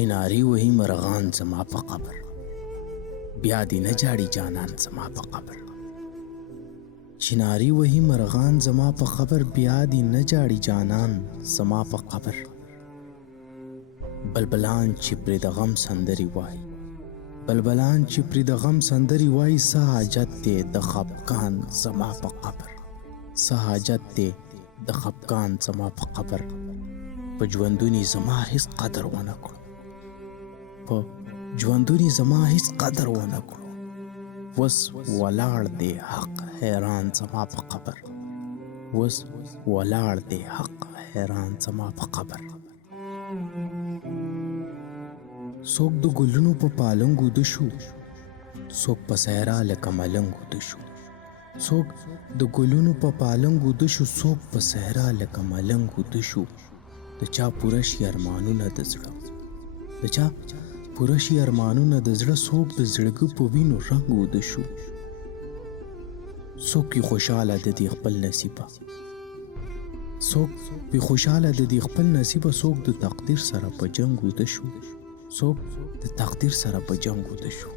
چناری وهی مرغان زما په قبر، بیا دې نه جاړي جانان زما په قبر. چناری وهی مرغان زما په قبر، بیا دې نه جاړي جانان زما په قبر. بلبلان چې پرې د غم سندري وایي، بلبلان چې پرې د غم سندري وایي، څه حاجت دی د خفګان زما په قبر، څه حاجت دی د خفګان زما په قبر. په ژوندوني زما هیڅ قدر ونه کړو، په ژوندوني زما هیڅ قدر ونه کړو. وس ولاړ دی حق حیران زما په قبر، وس ولاړ دی حق حیران زما په قبر. څوک د ګلونو په پالنګ وده شو، څوک په صحرا لکه ملنګ وده شو. څوک د ګلونو په پالنګ وده شو، څوک په صحرا لکه ملنګ وده شو. د چا پوره شي ارمانونه د زړه، د چا پوره شي ارمانونه د زړه، څوک د زړګي په وینو رنګ وده شو. څوک یې خوشحاله د دې خپل نصیبه، څوک بې خوشحاله د دې خپل نصیبه. څوک د تقدیر سره په جنګ وده شو، څوک د تقدیر سره په جنګ وده شو.